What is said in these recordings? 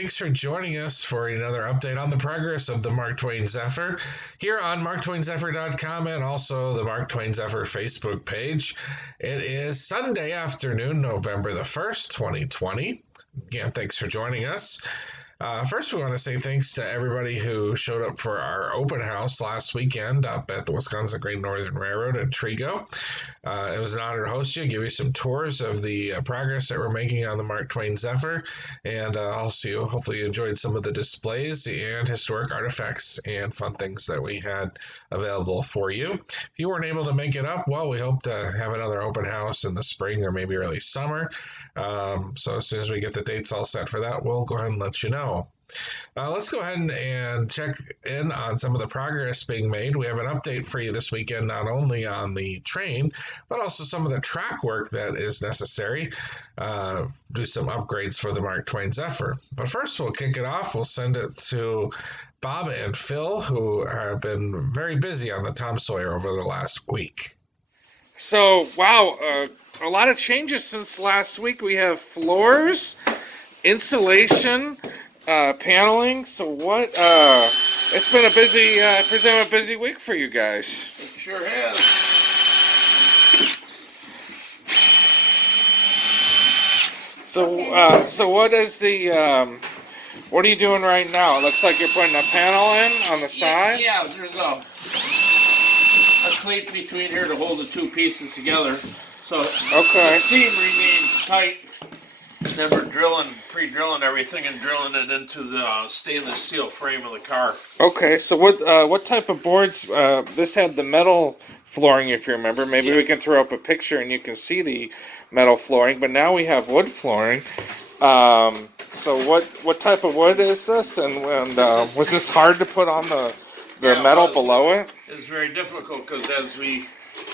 thanks for joining us for another update on the progress of the Mark Twain Zephyr here on marktwainzephyr.com and also the Mark Twain Zephyr Facebook page. It is Sunday afternoon, November the 1st, 2020. Again, thanks for joining us. First, we want to say thanks to everybody who showed up for our open house last weekend up at the Wisconsin Great Northern Railroad in Trego. It was an honor to host you, give you some tours of the progress that we're making on the Mark Twain Zephyr, and also hopefully you enjoyed some of the displays and historic artifacts and fun things that we had available for you. If you weren't able to make it up, well, we hope to have another open house in the spring or maybe early summer. So as soon as we get the dates all set for that, we'll go ahead and let you know. Let's go ahead and check in on some of the progress being made. We have an update for you this weekend, not only on the train, but also some of the track work that is necessary. Do some upgrades for the Mark Twain Zephyr. But first, we'll kick it off. We'll send it to Bob and Phil, who have been very busy on the Tom Sawyer over the last week. So, wow, a lot of changes since last week. We have floors, insulation, paneling. So what? It's been a busy week for you guys. It sure has. So what is the? What are you doing right now? It looks like you're putting a panel in on the side. Yeah, there's a cleat between here to hold the two pieces together. So okay. The seam remains tight. Then we're pre-drilling everything and drilling it into the stainless steel frame of the car. Okay, so what type of boards? This had the metal flooring, if you remember. Maybe we can throw up a picture and you can see the metal flooring. But now we have wood flooring. So what type of wood is this? And was this hard to put on the metal below it? It's very difficult because as we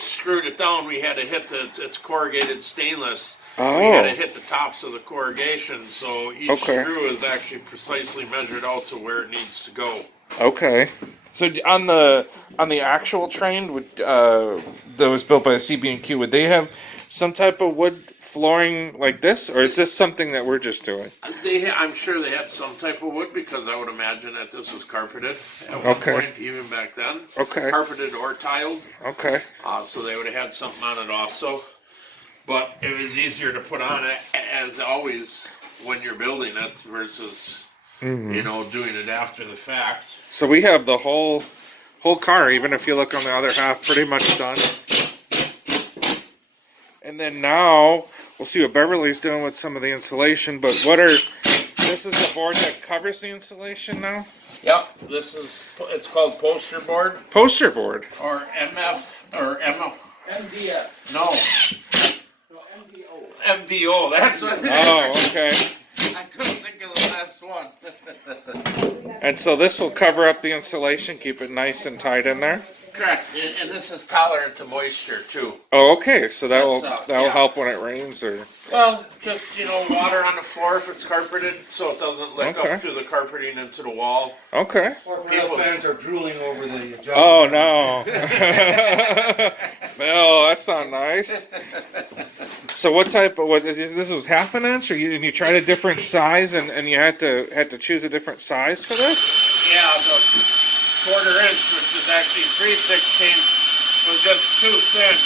screwed it down, we had to hit it's corrugated stainless. Oh. We had to hit the tops of the corrugation, so each screw is actually precisely measured out to where it needs to go. Okay. So on the actual train that was built by CB&Q, would they have some type of wood flooring like this, or is this something that we're just doing? I'm sure they had some type of wood because I would imagine that this was carpeted at one point, even back then. Okay. Carpeted or tiled. Okay. So they would have had something on it also. But it was easier to put on it, as always, when you're building it versus, doing it after the fact. So we have the whole car, even if you look on the other half, pretty much done. And then now, we'll see what Beverly's doing with some of the insulation, but this is the board that covers the insulation now? Yep, it's called poster board. Poster board? Or MDF. No. MDO, that's what it is. Oh, okay. I couldn't think of the last one. And so this will cover up the insulation, keep it nice and tight in there? Correct, and this is tolerant to moisture too. Oh, okay, so that will help when it rains, or? Well, just, water on the floor if it's carpeted, so it doesn't lick up through the carpeting into the wall. Okay. Or if fans are drooling over the job. Oh, no. Phil, that's not nice. So what type of, this was half an inch, or you tried a different size, and you had to choose a different size for this? Yeah, the quarter inch, which is actually 3/16, was just too thin.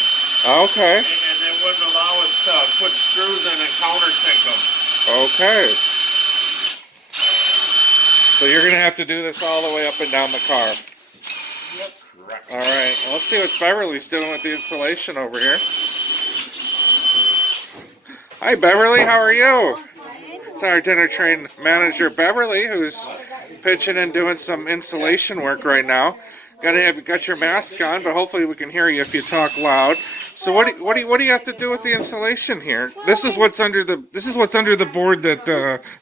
Okay. And they wouldn't allow us to put screws in and countersink them. Okay. So you're going to have to do this all the way up and down the car. Yep. Correct. All right. Well, let's see what Beverly's doing with the installation over here. Hi, Beverly. How are you? It's our dinner train manager, Beverly, who's pitching and doing some insulation work right now. Got your mask on, but hopefully we can hear you if you talk loud. So what do you have to do with the insulation here? This is what's under the board that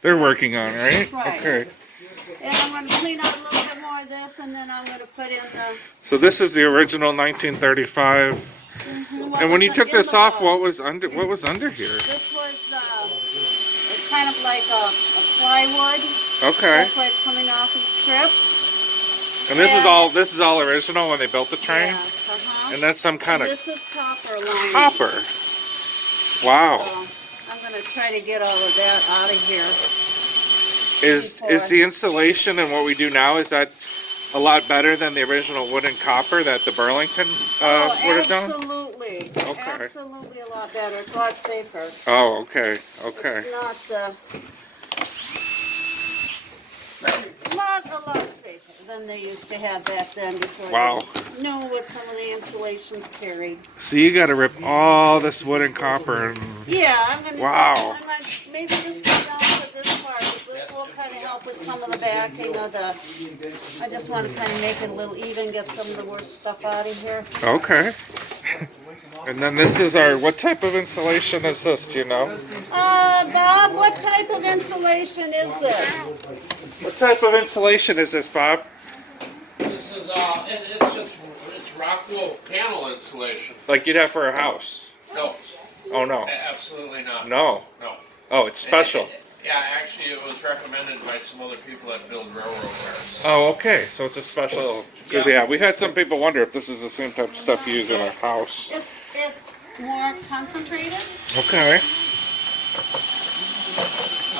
they're working on, right? Okay. And I'm going to clean up a little bit more of this, and then I'm going to put in the... So this is the original 1935. And when you took this off, what was under here? This was it's kind of like a plywood. Okay. That's why it's coming off in strips. And this is all original when they built the train? Yeah, And that's some kind of... This is copper line. Copper. Wow. So I'm going to try to get all of that out of here. Is before. the insulation and what we do now, is that a lot better than the original wood and copper that the Burlington would have done? Absolutely. Okay. Absolutely a lot better. It's a lot safer. Oh, okay, okay. It's not a lot safer than they used to have back then before Wow. they knew what some of the insulations carried. So you got to rip all this wood and copper and Yeah, I'm gonna Wow. maybe just go down to this part. 'Cause this will kind of help with some of the backing of the. I just want to kind of make it a little even, get some of the worst stuff out of here. okay. And then this is our, what type of insulation is this, do you know? Bob, what type of insulation is this? What type of insulation is this, Bob? This is it's rock wool panel insulation. Like you'd have for a house? No, Oh, no. absolutely not. No. No. Oh, it's special. Yeah, actually, it was recommended by some other people that build railroad cars. Oh, okay. So it's a special, because yeah, we've had some people wonder if this is the same type of stuff you use in a house. It's more concentrated. Okay.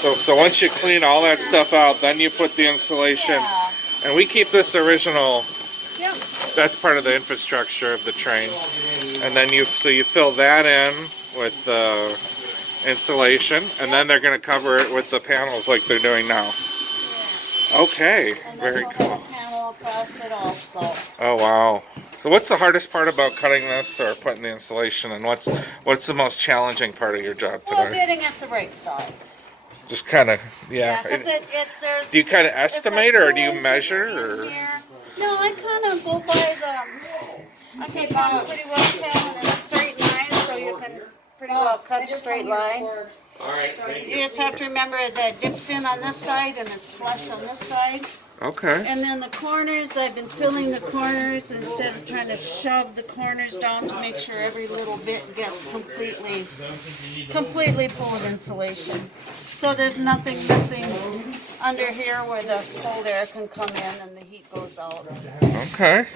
So once you clean all that stuff out, then you put the insulation. Yeah. And we keep this original, Yep. that's part of the infrastructure of the train. And then you fill that in with the insulation, and then they're going to cover it with the panels like they're doing now. Okay, And then very we'll cool. have a panel across it also. Oh wow. So what's the hardest part about cutting this or putting the insulation, and what's the most challenging part of your job Well, today? getting it the right size. Just kind of, yeah. 'cause there's. Do you kind of it's estimate like or 2 do you inches measure in or? here. No, I kind of go by I can kind of pretty well tell in a straight line, so you can pretty well cut a straight line. All right, thank You you. just have to remember that it dips in on this side and it's flush on this side. Okay. And then the corners, I've been filling the corners instead of trying to shove the corners down to make sure every little bit gets completely full of insulation. So there's nothing missing under here where the cold air can come in and the heat goes out. Okay.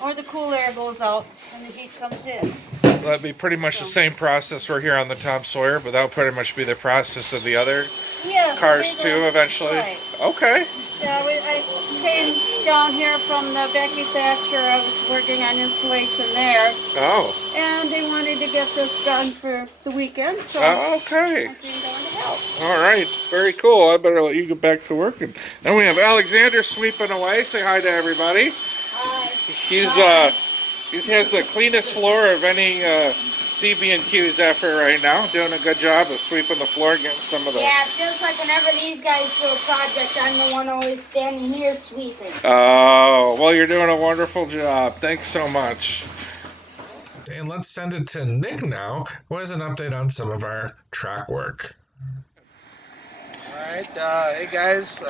Or the cool air goes out and the heat comes in. That'd be pretty much the same process we're here on the Tom Sawyer, but that would pretty much be the process of the other Yeah. cars they too go- eventually. Right. Okay. Yeah, I came down here from the Becky Thatcher. I was working on insulation there. Oh. And they wanted to get this done for the weekend, so Okay. I came down to help. All right. Very cool. I better let you get back to work. And then we have Alexander sweeping away. Say hi to everybody. He has the cleanest floor of any CB&Q Zephyr right now. Doing a good job of sweeping the floor, getting some of the. Yeah, it feels like whenever these guys do a project, I'm the one always standing here sweeping. Oh, well, you're doing a wonderful job. Thanks so much. And let's send it to Nick now, who has an update on some of our track work. Alright, hey guys,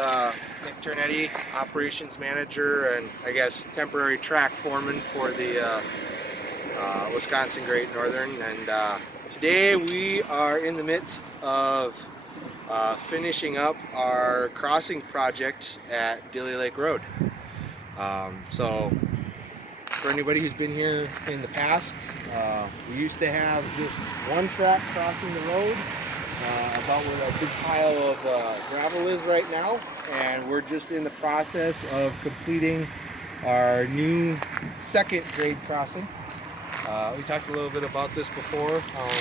Nick Ternetti, Operations Manager and I guess temporary track foreman for the Wisconsin Great Northern, and today we are in the midst of finishing up our crossing project at Dilly Lake Road. So for anybody who's been here in the past, we used to have just one track crossing the road about where that big pile of gravel is right now, and we're just in the process of completing our new second grade crossing. We talked a little bit about this before.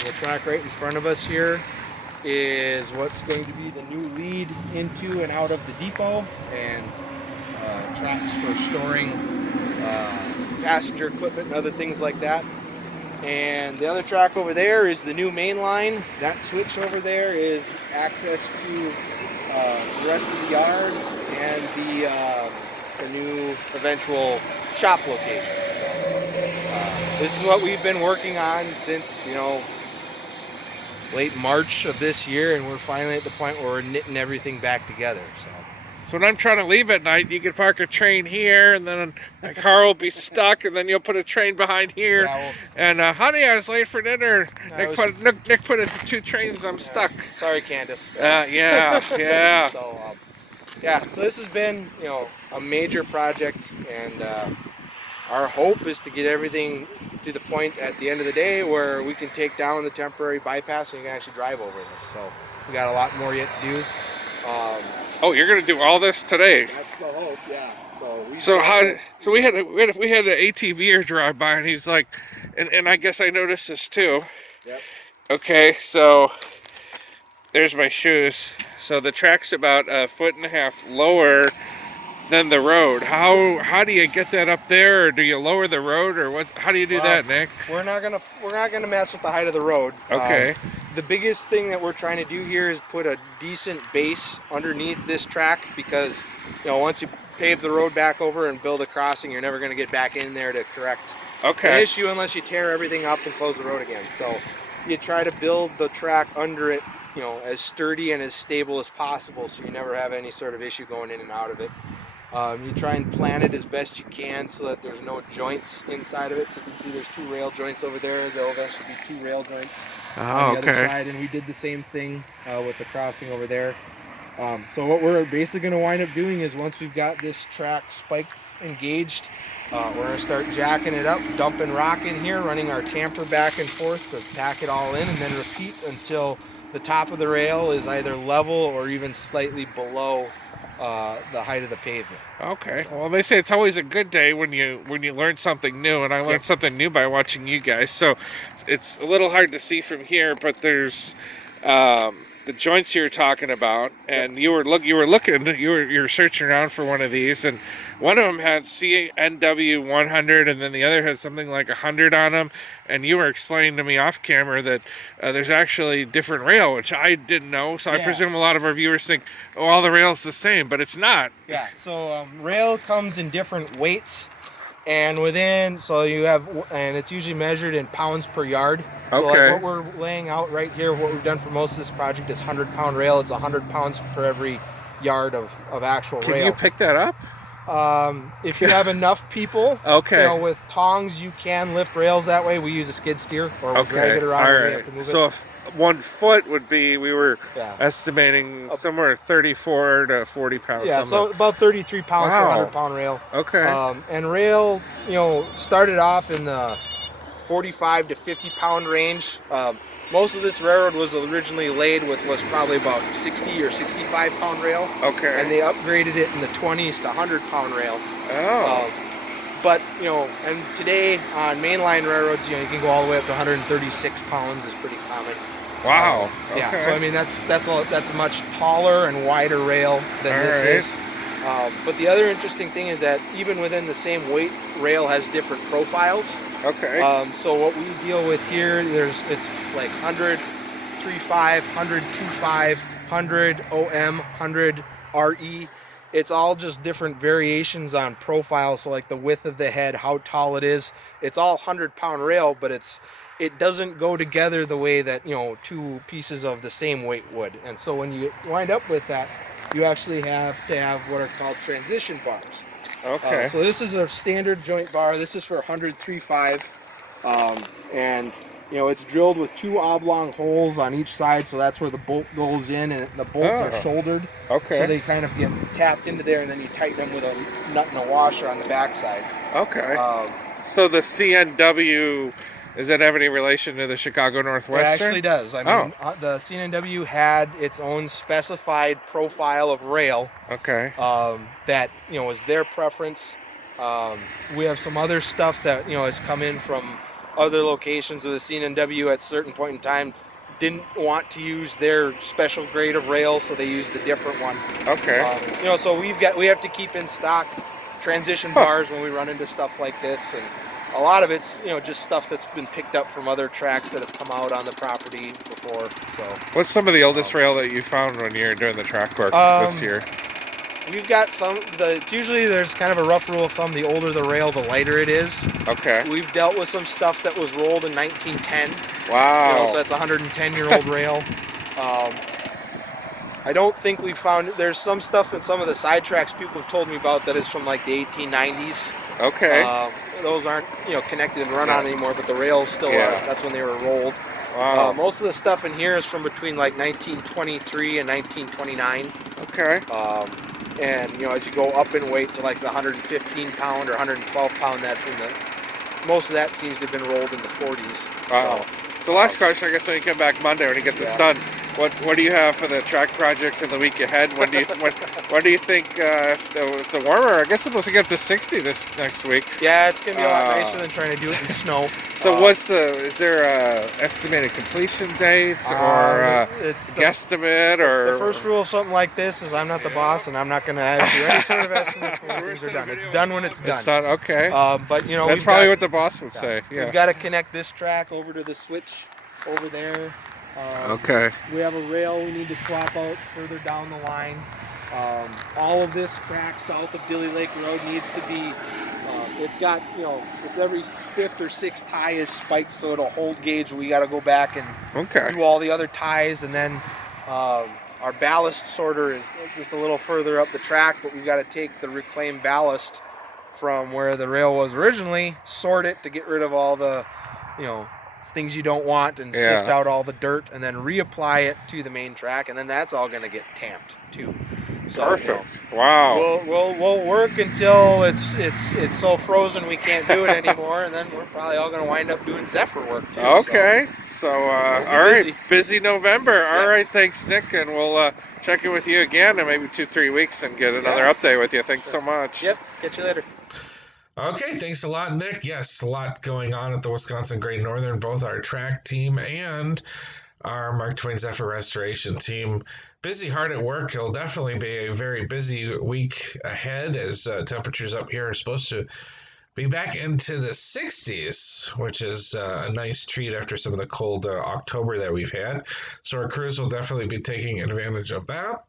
The track right in front of us here is what's going to be the new lead into and out of the depot, and tracks for storing passenger equipment and other things like that. And the other track over there is the new main line. That switch over there is access to the rest of the yard and the new eventual shop location. So, this is what we've been working on since, late March of this year, and we're finally at the point where we're knitting everything back together. So when I'm trying to leave at night, you can park a train here, and then my car will be stuck, and then you'll put a train behind here. Yeah, And honey, I was late for dinner. I Nick put it to 2 trains. I'm stuck. Sorry, Candace. Yeah. So, so this has been, a major project, and our hope is to get everything to the point at the end of the day where we can take down the temporary bypass and you can actually drive over this. So we got a lot more yet to do. Oh, you're gonna do all this today? That's the hope, yeah. So we had an ATVer drive by, and he's like, and I guess I noticed this too. Yep. Okay, so there's my shoes. So the track's about 1.5 feet lower than the road. How do you get that up there, or do you lower the road, or what? How do you do that, Nick? We're not gonna mess with the height of the road. Okay. The biggest thing that we're trying to do here is put a decent base underneath this track, because once you pave the road back over and build a crossing, you're never going to get back in there to correct an issue unless you tear everything up and close the road again. So you try to build the track under it, as sturdy and as stable as possible, so you never have any sort of issue going in and out of it. You try and plan it as best you can so that there's no joints inside of it. So you can see there's 2 rail joints over there. There'll eventually be 2 rail joints on the other side, and we did the same thing with the crossing over there. So what we're basically going to wind up doing is, once we've got this track spiked and gauged, we're going to start jacking it up, dumping rock in here, running our tamper back and forth to pack it all in, and then repeat until the top of the rail is either level or even slightly below the height of the pavement. Okay. Well, they say it's always a good day when you learn something new, and I learned something new by watching you guys. So it's a little hard to see from here, but there's the joints you're talking about, and you were searching around for one of these, and one of them had CNW 100, and then the other had something like 100 on them, and you were explaining to me off camera that there's actually different rail, which I didn't know. So I presume a lot of our viewers think, oh, all the rail's the same, but it's not. Yeah. So rail comes in different weights. And it's usually measured in pounds per yard. So like what we're laying out right here, what we've done for most of this project is 100-pound rail. It's 100 pounds for every yard of actual rail. Can you pick that up? If you have enough people, with tongs, you can lift rails that way. We use a skid steer, or we'll drag it around and we have to move it. So if 1 foot would be, we were estimating somewhere 34 to 40 pounds. Yeah, so about 33 pounds for a 100-pound rail. Okay. And rail, started off in the 45 to 50-pound range. Most of this railroad was originally laid with was probably about 60 or 65-pound rail. Okay. And they upgraded it in the 20s to 100-pound rail. Oh. But and today on mainline railroads, you can go all the way up to 136 pounds is pretty common. Wow. Yeah. So I mean that's a much taller and wider rail than this is. But the other interesting thing is that even within the same weight, rail has different profiles. Okay. So what we deal with here, it's like 100 3.5, 100 2.5, 100 OM, 100 RE. It's all just different variations on profile. So like the width of the head, how tall it is. It's all 100-pound rail, but it doesn't go together the way that 2 pieces of the same weight would. And so when you wind up with that, you actually have to have what are called transition bars. Okay. So this is a standard joint bar. This is for 100 3.5, and it's drilled with 2 oblong holes on each side, so that's where the bolt goes in, and the bolts are shouldered. Okay. So they kind of get tapped into there, and then you tighten them with a nut and a washer on the backside. Okay. So the CNW, does that have any relation to the Chicago Northwestern? It actually does. I mean, the CNW had its own specified profile of rail. Okay. That was their preference. We have some other stuff that has come in from other locations of the CNW at a certain point in time didn't want to use their special grade of rail, so they used a different one. Okay. So we have to keep in stock transition bars when we run into stuff like this, and a lot of it's just stuff that's been picked up from other tracks that have come out on the property before. So what's some of the oldest rail that you found when you're doing the track work this year? We've got usually there's kind of a rough rule of thumb, the older the rail, the lighter it is. Okay. We've dealt with some stuff that was rolled in 1910. Wow. So that's a 110-year-old rail. I don't think we found, there's some stuff in some of the side tracks people have told me about that is from like the 1890s. Okay. Those aren't, connected and run on anymore, but the rails still are. That's when they were rolled. Wow. Most of the stuff in here is from between like 1923 and 1929. Okay. And as you go up in weight to like the 115-pound or 112-pound, most of that seems to have been rolled in the 40s. Wow. So last question, I guess, when you come back Monday when you get this done, What do you have for the track projects in the week ahead? When do you think if the warmer? I guess it's supposed to get up to 60 this next week. Yeah, it's gonna be a lot nicer than trying to do it in snow. So is there a estimated completion date or it's guesstimate or the first rule of something like this is I'm not the boss and I'm not going to do any sort of estimate when things are done. It's done when it's done. It's done. Okay. But you know that's probably what the boss would say. Yeah. We've got to connect this track over to the switch over there. Okay. We have a rail we need to swap out further down the line. All of this track south of Dilly Lake Road needs to be, it's got, it's every 5th or 6th tie is spiked so it'll hold gauge. We got to go back and do all the other ties, and then our ballast sorter is just a little further up the track, but we got to take the reclaimed ballast from where the rail was originally, sort it to get rid of all the, things you don't want, and sift out all the dirt, and then reapply it to the main track, and then that's all going to get tamped too. So, perfect. Wow. We'll work until it's so frozen we can't do it anymore, and then we're probably all going to wind up doing Zephyr work too. Okay. So all right, busy November. All right, thanks, Nick, and we'll check in with you again in maybe 2-3 weeks and get another update with you. Thanks so much. Yep. Catch you later. Okay, thanks a lot, Nick. Yes, a lot going on at the Wisconsin Great Northern, both our track team and our Mark Twain Zephyr restoration team. Busy, hard at work. It'll definitely be a very busy week ahead as temperatures up here are supposed to be back into the 60s, which is a nice treat after some of the cold October that we've had. So our crews will definitely be taking advantage of that.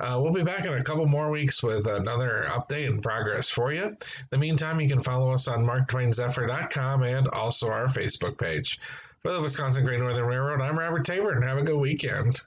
We'll be back in a couple more weeks with another update and progress for you. In the meantime, you can follow us on marktwainzephyr.com and also our Facebook page. For the Wisconsin Great Northern Railroad, I'm Robert Tabor, and have a good weekend.